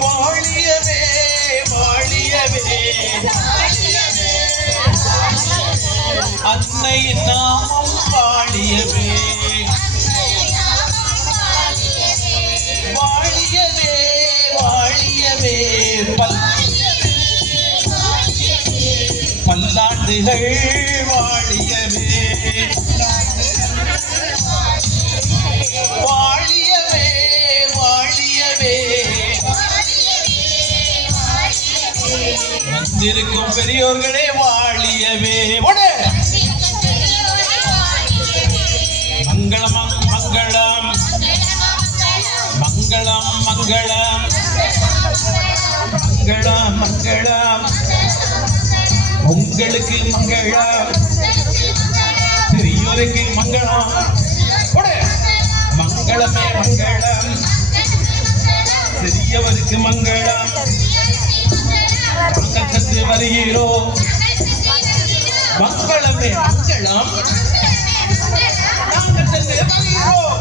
வாழியவே வாழியவே அன்னை நாமம் வாழியவே வாழியவே வாழியவே பல்லாண்டுகள் வாழியவே வாழியவே வாழியவே வந்திருக்கும் பெரியோர்களே வாழியவே மங்களம் மங்களம் மங்களம் மங்களம் மங்களம் மங்களம் உங்களுக்கு மங்களம் பெரியோருக்கு மங்களம் மங்களமே மங்களம் பெரியவருக்கு மங்களம் பக்கத்து வருகிறோம் மங்களமே மங்களம் நாங்கள் வருகிறோம்